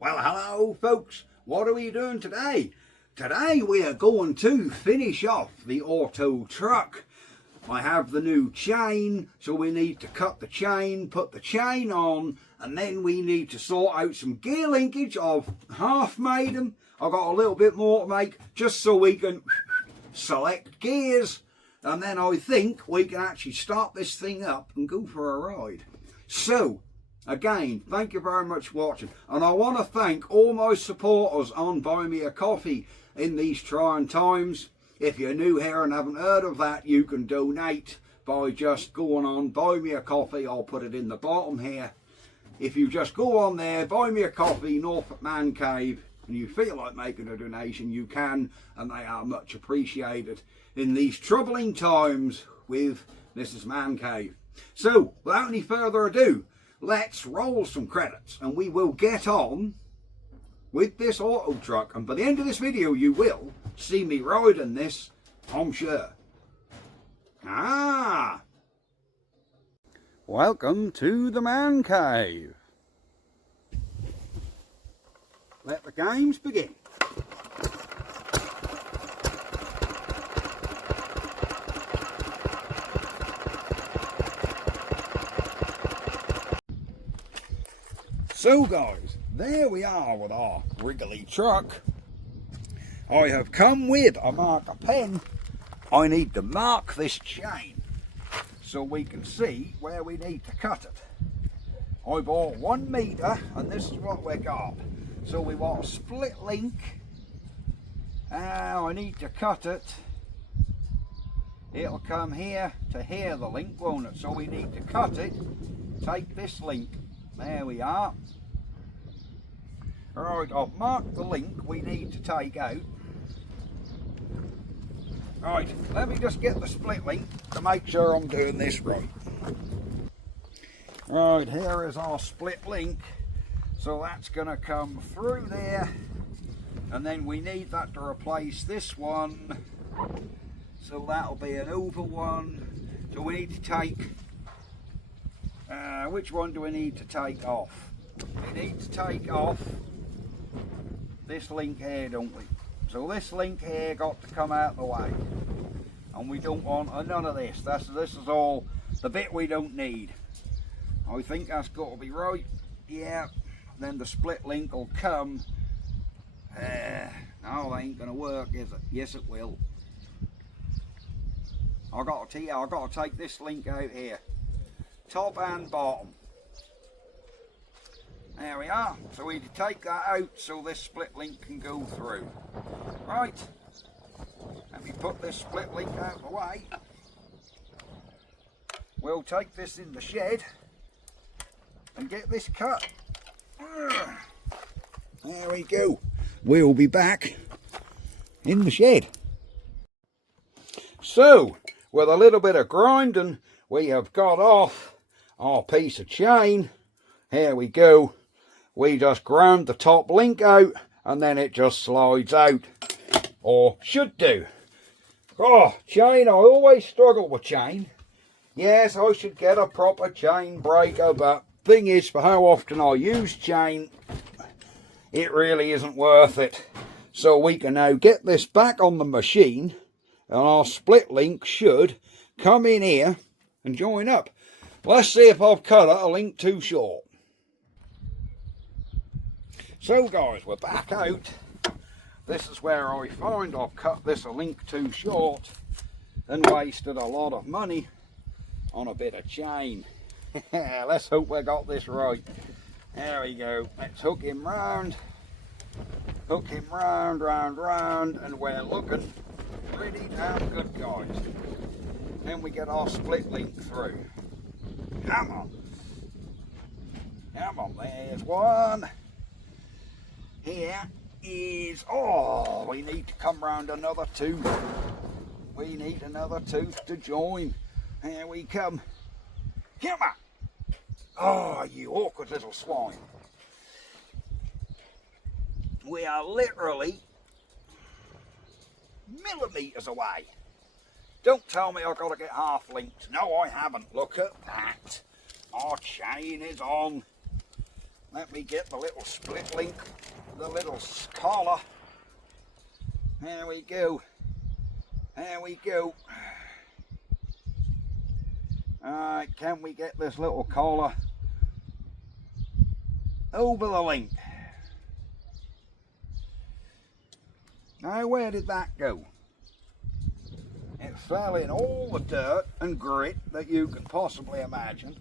Well, hello folks, what are we doing today? Today we are going to finish off the auto truck. I have the new chain, so we need to cut the chain, put the chain on, and then we need to sort out some gear linkage. I've half made them. I've got a little bit more to make just so we can select gears, and then I think we can actually start this thing up and go for a ride. So again, thank you very much for watching, and I want to thank all my supporters on Buy Me a Coffee in these trying times. If you're new here and haven't heard of that, you can donate by just going on Buy Me a Coffee. I'll put it in the bottom here. If you just go on there, Buy Me a Coffee, Norfolk Man Cave, and you feel like making a donation, you can, and they are much appreciated in these troubling times with Mrs. Man Cave. So, without any further ado, let's roll some credits and we will get on with this auto truck. And by the end of this video, you will see me riding this, I'm sure. Welcome to the Man Cave. Let the games begin. So guys, there we are with our Wrigley truck. I have come with a marker pen. I need to mark this chain so we can see where we need to cut it. I bought 1 metre and this is what we got. So we want a split link. I need to cut it. It'll come here to here, the link, won't it? So we need to cut it, take this link. There we are. Right, I've marked the link we need to take out. Right, let me just get the split link to make sure I'm doing this right. Right, here is our split link. So that's going to come through there. And then we need that to replace this one. So that'll be an over one. So we need to take... which one do we need to take off? We need to take off this link here, don't we? So this link here got to come out the way, and we don't want none of this. This is all the bit we don't need. I think that's got to be right. Yeah. Then the split link will come. No, that ain't gonna work, is it? Yes, it will. I got to take this link out here, top and bottom. There we are. So we need to take that out so this split link can go through. Right. Let me put this split link out of the way. We'll take this in the shed and get this cut. There we go. We'll be back in the shed. So, with a little bit of grinding, we have got off our piece of chain. Here we go. We just ground the top link out and then it just slides out, or should do. Oh, chain, I always struggle with chain. Yes, I should get a proper chain breaker, but thing is, for how often I use chain, it really isn't worth it. So we can now get this back on the machine and our split link should come in here and join up. Let's see if I've cut a link too short. So guys, we're back out. This is where I find I've cut this a link too short and wasted a lot of money on a bit of chain. Let's hope we got this right. There we go. Let's hook him round. Hook him round, and we're looking pretty damn good, guys. Then we get our split link through. Come on. Come on, there's one. Here is, oh, we need to come round another tooth. We need another tooth to join. Here we come. Come on. Oh, you awkward little swine. We are literally millimetres away. Don't tell me I've got to get half linked. No, I haven't. Look at that. Our chain is on. let me get the little split link, the little collar. There we go. There we go. Alright, can we get this little collar over the link? Now, where did that go? It fell in all the dirt and grit that you can possibly imagine.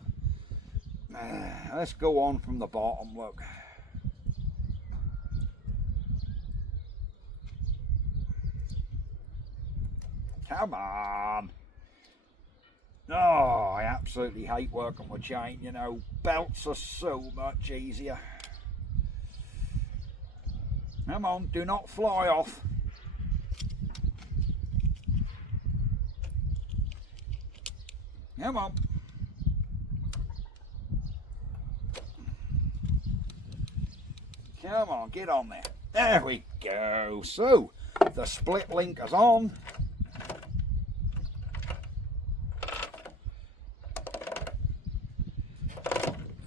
Let's go on from the bottom, look. Come on. Oh, I absolutely hate working with chain, you know. Belts are so much easier. Come on, do not fly off. Come on. Come on, get on there. There we go. So, the split link is on.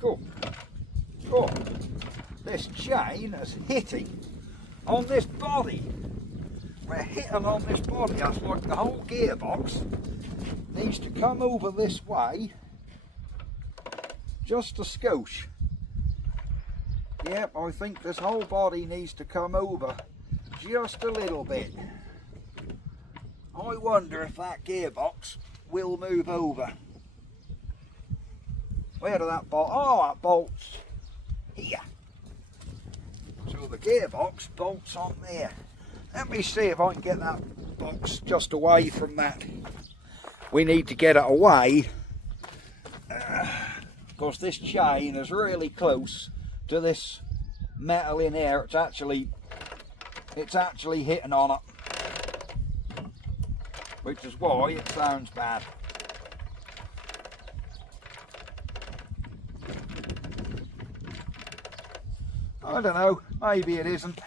Cool. Cool. This chain is hitting on this body. We're hitting on this body. That's like the whole gearbox needs to come over this way just a skosh. Yep, I think this whole body needs to come over just a little bit. I wonder if that gearbox will move over. Where did that bolt? Oh, that bolts here. So the gearbox bolts on there. Let me see if I can get that box just away from that. We need to get it away because this chain is really close to this metal in here. It's actually hitting on it, which is why it sounds bad. I don't know, maybe it isn't.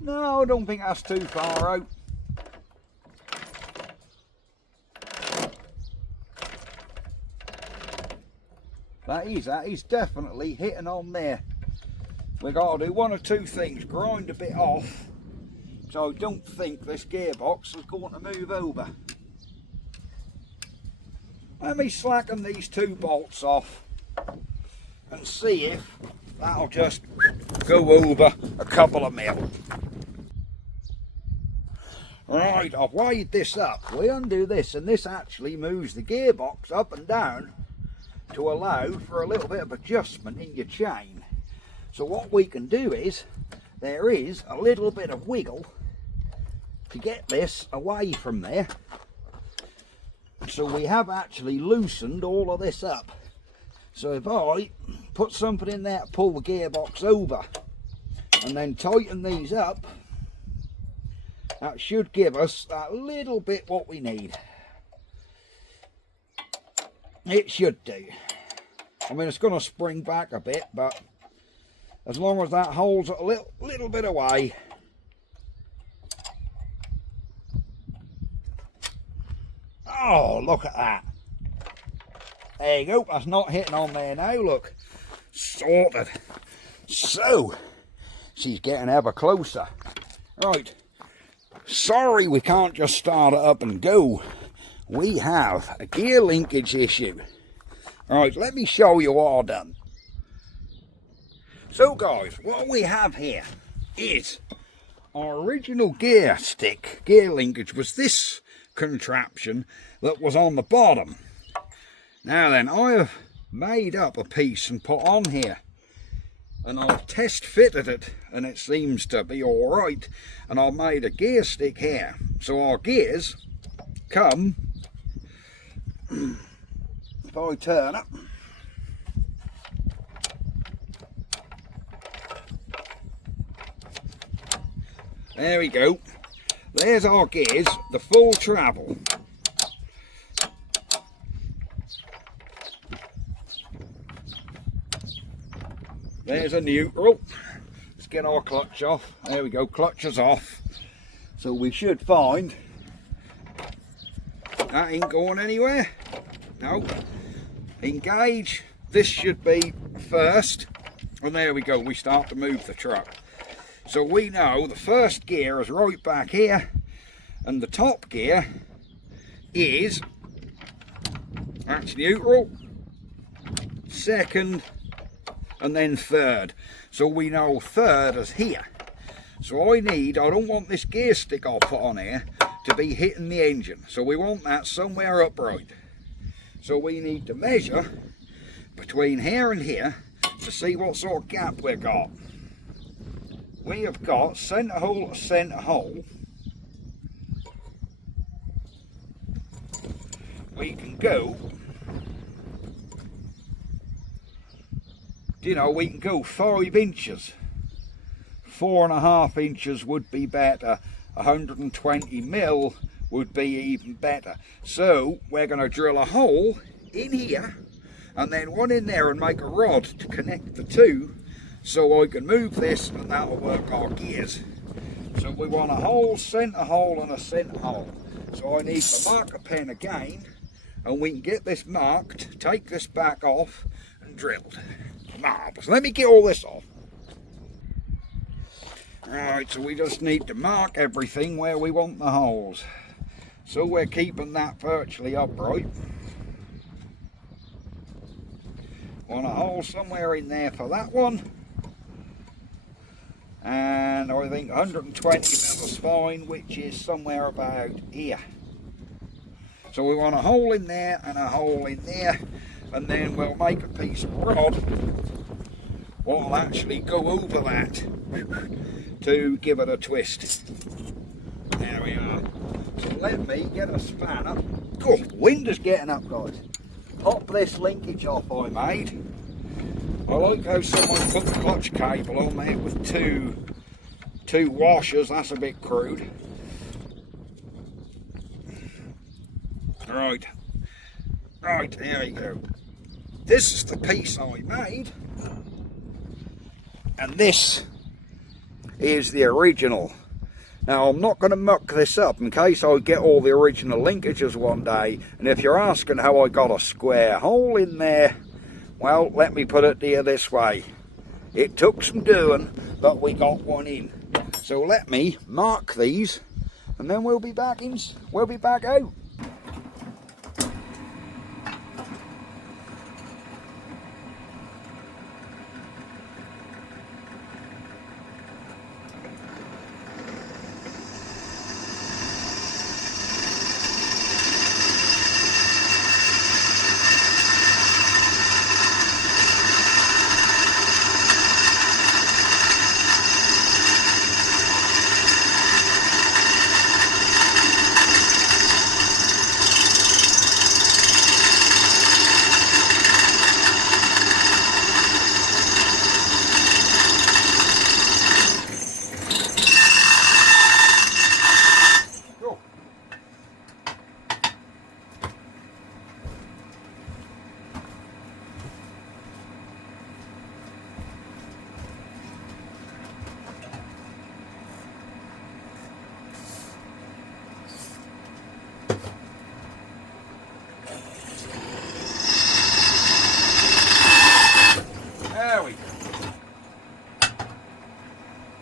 No, I don't think that's too far out. That is definitely hitting on there. We've got to do one or two things. Grind a bit off, so I don't think this gearbox is going to move over. Let me slacken these two bolts off and see if that'll just go over a couple of mil. Right, I've weighed this up. We undo this, and this actually moves the gearbox up and down to allow for a little bit of adjustment in your chain. So what we can do is, there is a little bit of wiggle to get this away from there. So we have actually loosened all of this up. So if I put something in there to pull the gearbox over and then tighten these up, that should give us that little bit what we need. It should do. I mean, it's going to spring back a bit, but as long as that holds it a little bit away. Oh, look at that. There you go. That's not hitting on there now. Look. Sorted. So, she's getting ever closer. Right. Sorry we can't just start it up and go. We have a gear linkage issue. Right, let me show you what I've done. So guys, what we have here is our original gear stick, gear linkage, was this contraption that was on the bottom. Now then, I have made up a piece and put on here, and I've test fitted it and it seems to be alright, and I've made a gear stick here. So our gears come, if I turn it, there we go, there's our gears, the full travel. There's a neutral. It's get our clutch off. There we go, clutch is off. So we should find that ain't going anywhere. No. Engage. This should be first. And there we go, we start to move the truck. So we know the first gear is right back here, and the top gear is, that's neutral, second, and then third. So we know third is here. So I don't want this gear stick I'll put on here to be hitting the engine. So we want that somewhere upright. So we need to measure between here and here to see what sort of gap we've got. We have got centre hole to centre hole. We can go, you know, we can go 5 inches. 4.5 inches would be better. 120 mil would be even better. So we're going to drill a hole in here and then one in there and make a rod to connect the two, so I can move this and that'll work our gears. So we want a hole, centre hole and a centre hole. So I need the marker pen again, and we can get this marked, take this back off and drilled. Marvellous. Let me get all this off. Right, so we just need to mark everything where we want the holes. So we're keeping that virtually upright. Want a hole somewhere in there for that one. And I think 120 mil is fine, which is somewhere about here. So we want a hole in there and a hole in there, and then we'll make a piece of rod what will actually go over that to give it a twist. There we are. So let me get a spanner. Good, wind is getting up, guys. Pop this linkage off I made. I like how someone put the clutch cable on there with two washers. That's a bit crude. Right, there we go. This is the piece I made, and this is the original. Now I'm not going to muck this up in case I get all the original linkages one day, and if you're asking how I got a square hole in there, well, let me put it to you this way. It took some doing, but we got one in. So let me mark these, and then we'll be back out.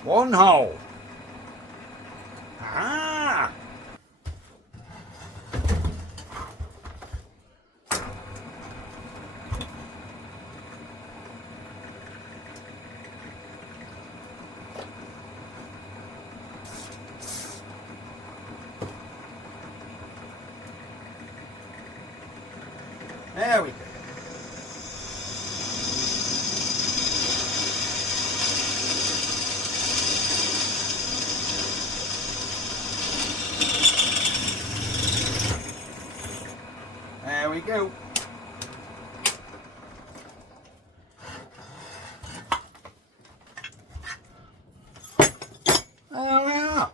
One hole. Ah! There we go. There we go. There we are.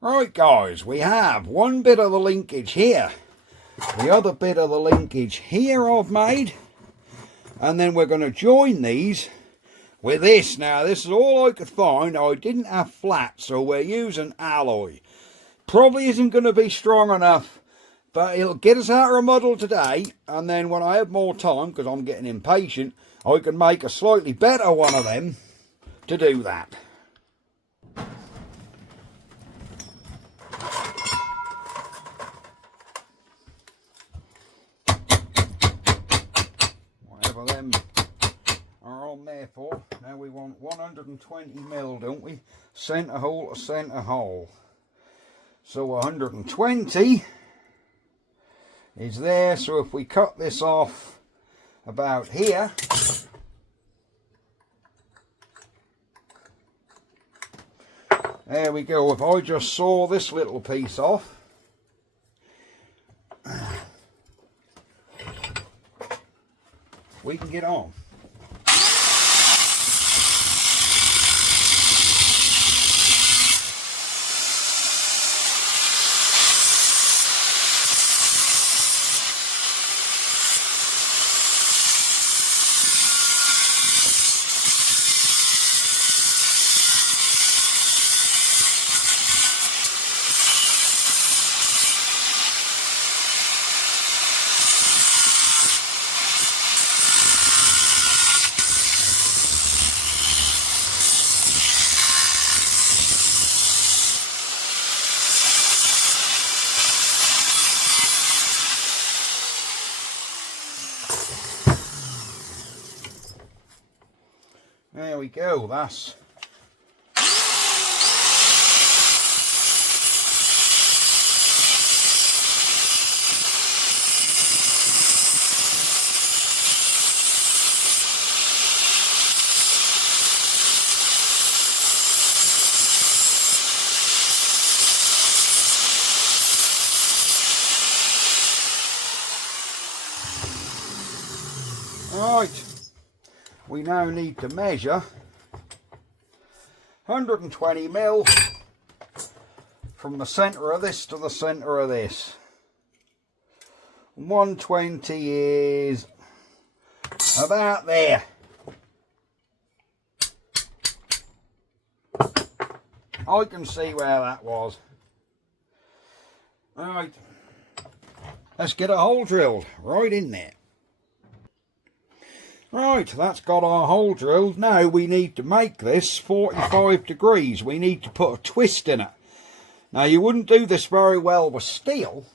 Right guys, we have one bit of the linkage here. The other bit of the linkage here I've made. And then we're going to join these with this. Now this is all I could find. I didn't have flat, so we're using alloy. Probably isn't going to be strong enough, but it'll get us out of a muddle today, and then when I have more time, because I'm getting impatient, I can make a slightly better one of them to do that. Whatever them are on there for. Now we want 120mm, don't we? Centre hole to centre hole. So 120 is there, so if we cut this off about here, there we go. If I just saw this little piece off, we can get on. There we go, that's right. We now need to measure 120mm from the centre of this to the centre of this. 120 is about there. I can see where that was. Right, let's get a hole drilled right in there. Right, that's got our hole drilled. Now we need to make this 45 degrees. We need to put a twist in it. Now you wouldn't do this very well with steel,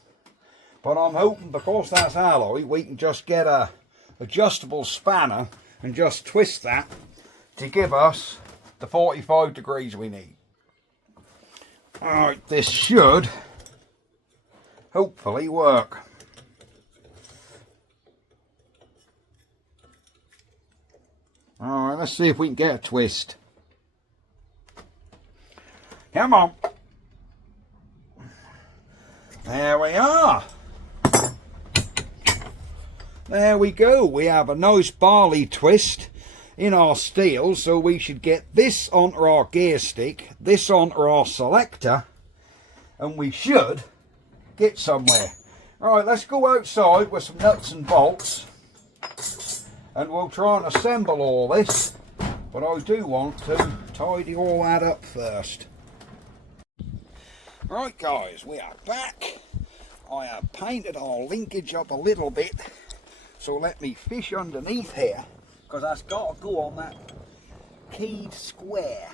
but I'm hoping because that's alloy, we can just get a adjustable spanner and just twist that to give us the 45 degrees we need. Alright, this should hopefully work. Alright, let's see if we can get a twist. Come on. There we are. There we go. We have a nice barley twist in our steel, so we should get this onto our gear stick, this onto our selector, and we should get somewhere. Alright, let's go outside with some nuts and bolts, and we'll try and assemble all this, but I do want to tidy all that up first. Right guys, we are back. I have painted our linkage up a little bit, so let me fish underneath here, because that's got to go on that keyed square,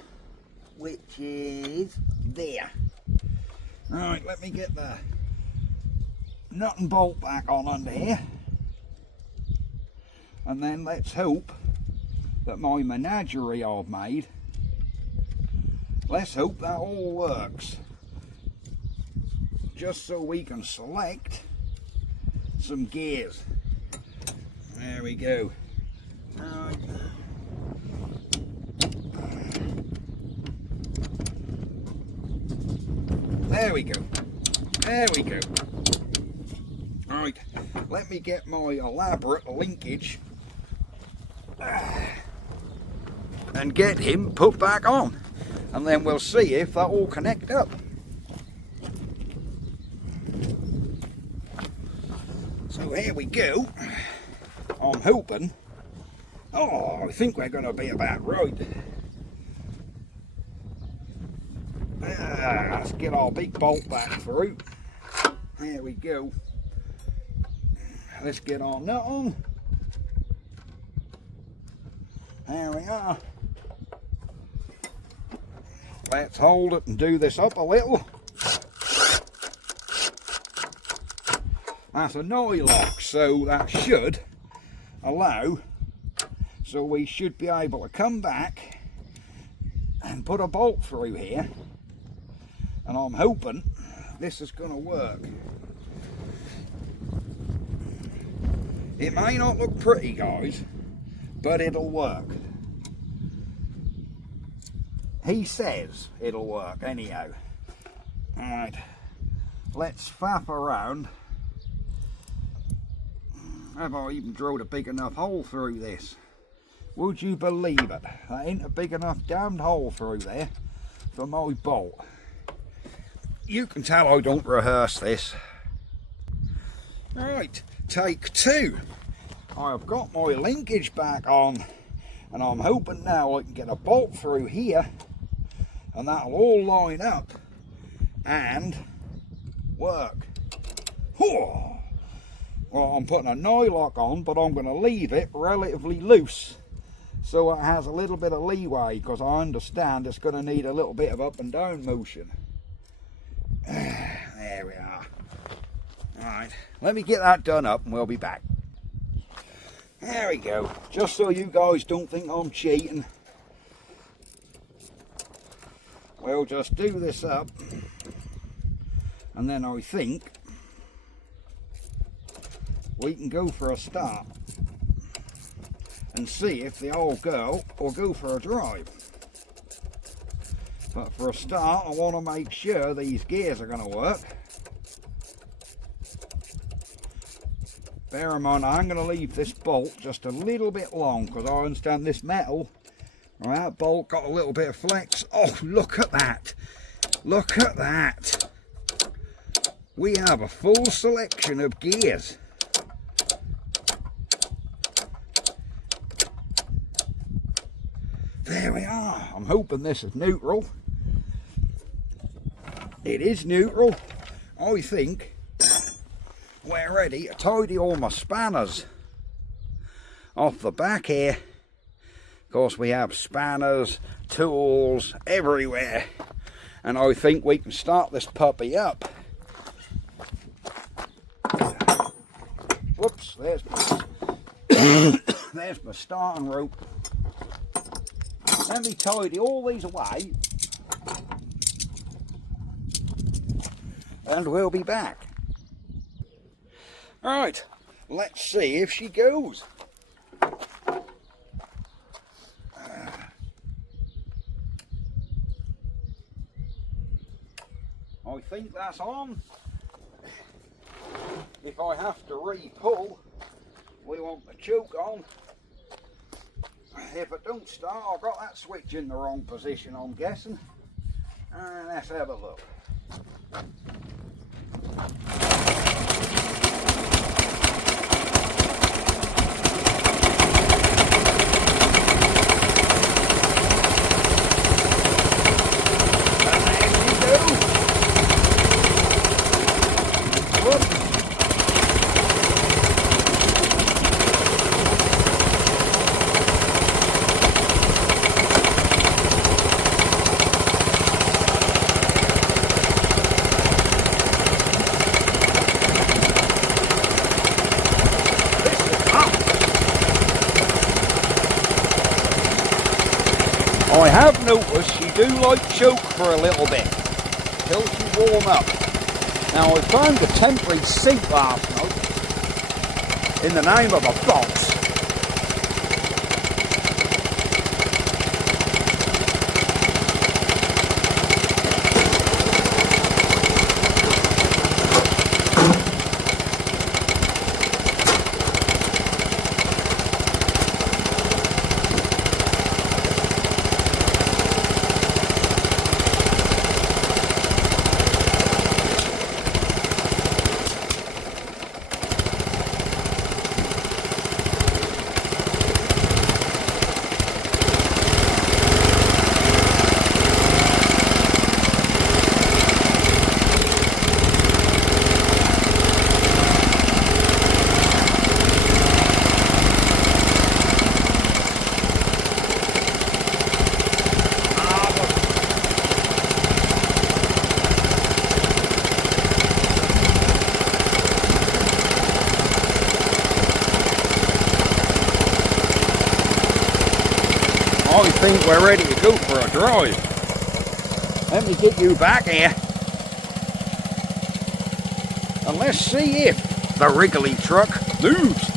which is there. Right, let me get the nut and bolt back on under here. And then let's hope that my menagerie I've made, let's hope that all works. Just so we can select some gears. There we go. There we go. There we go. Right, let me get my elaborate linkage and get him put back on, and then we'll see if that all connect up. So here we go. I'm hoping Oh, I think we're going to be about right. Let's get our big bolt back through. There we go. Let's get our nut on. There we are. Let's hold it and do this up a little. That's a noy lock, so that should allow, so we should be able to come back and put a bolt through here, and I'm hoping this is going to work. It may not look pretty, guys, but it'll work. He says it'll work anyhow. Alright, let's faff around. Have I even drilled a big enough hole through this? Would you believe it? That ain't a big enough damned hole through there for my bolt. You can tell I don't rehearse this. Right, take two. I've got my linkage back on, and I'm hoping now I can get a bolt through here, and that'll all line up and work. Whew. Well, I'm putting a noy lock on, but I'm going to leave it relatively loose so it has a little bit of leeway, because I understand it's going to need a little bit of up and down motion. There we are. Alright, let me get that done up and we'll be back. There we go. Just so you guys don't think I'm cheating, we'll just do this up, and then I think we can go for a start and see if the old girl will go for a drive. But for a start, I want to make sure these gears are going to work. Bear in mind, I'm going to leave this bolt just a little bit long, because I understand this metal, well, that bolt got a little bit of flex. Oh, look at that. Look at that. We have a full selection of gears. There we are. I'm hoping this is neutral. It is neutral. I think we're ready to tidy all my spanners off the back here. Of course, we have spanners, tools everywhere, and I think we can start this puppy up. Whoops, there's my starting rope. Let me tidy all these away, and we'll be back. Right, let's see if she goes. I think that's on. If I have to re-pull, we want the choke on. If it don't start, I've got that switch in the wrong position, I'm guessing. And let's have a look. I have noticed she do like choke for a little bit till she warm up. Now I found a temporary seat last night in the name of a box. I think we're ready to go for a drive. Let me get you back here. And let's see if the Wrigley truck moves.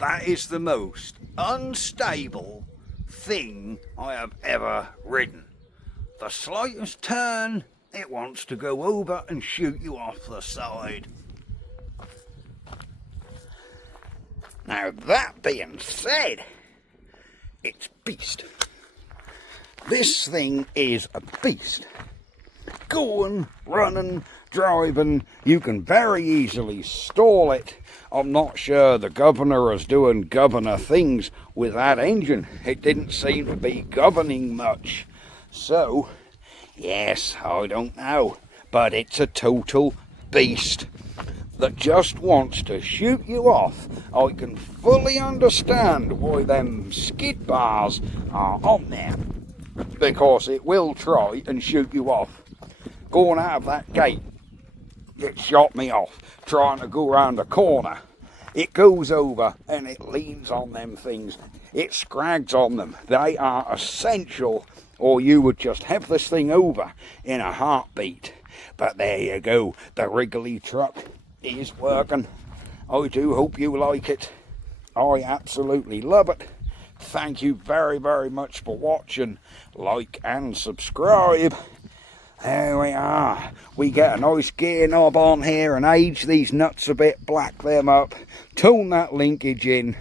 That is the most unstable thing I have ever ridden. The slightest turn, it wants to go over and shoot you off the side. Now that being said, it's beast. This thing is a beast. Going, running, driving, you can very easily stall it. I'm not sure the governor was doing governor things with that engine. It didn't seem to be governing much. So, yes, I don't know, but it's a total beast that just wants to shoot you off. I can fully understand why them skid bars are on there, because it will try and shoot you off. Going out of that gate, it shot me off. Trying to go around the corner, it goes over and it leans on them things. It scrags on them. They are essential, or you would just have this thing over in a heartbeat. But there you go, the Wrigley truck is working. I do hope you like it. I absolutely love it. Thank you very, very much for watching. Like and subscribe. There we are. We get a nice gear knob on here and age these nuts a bit, black them up, tone that linkage in.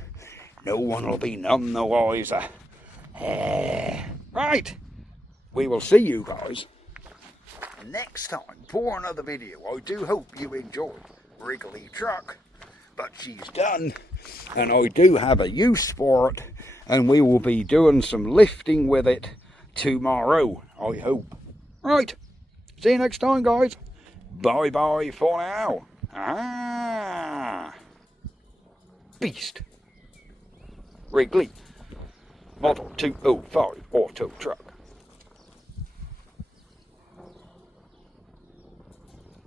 No one will be none the wiser. Right, we will see you guys next time for another video. I do hope you enjoyed Wrigley truck, but she's done, and I do have a use for it, and we will be doing some lifting with it tomorrow, I hope. Right, see you next time, guys. Bye bye for now. Beast Wrigley Model 205 auto truck.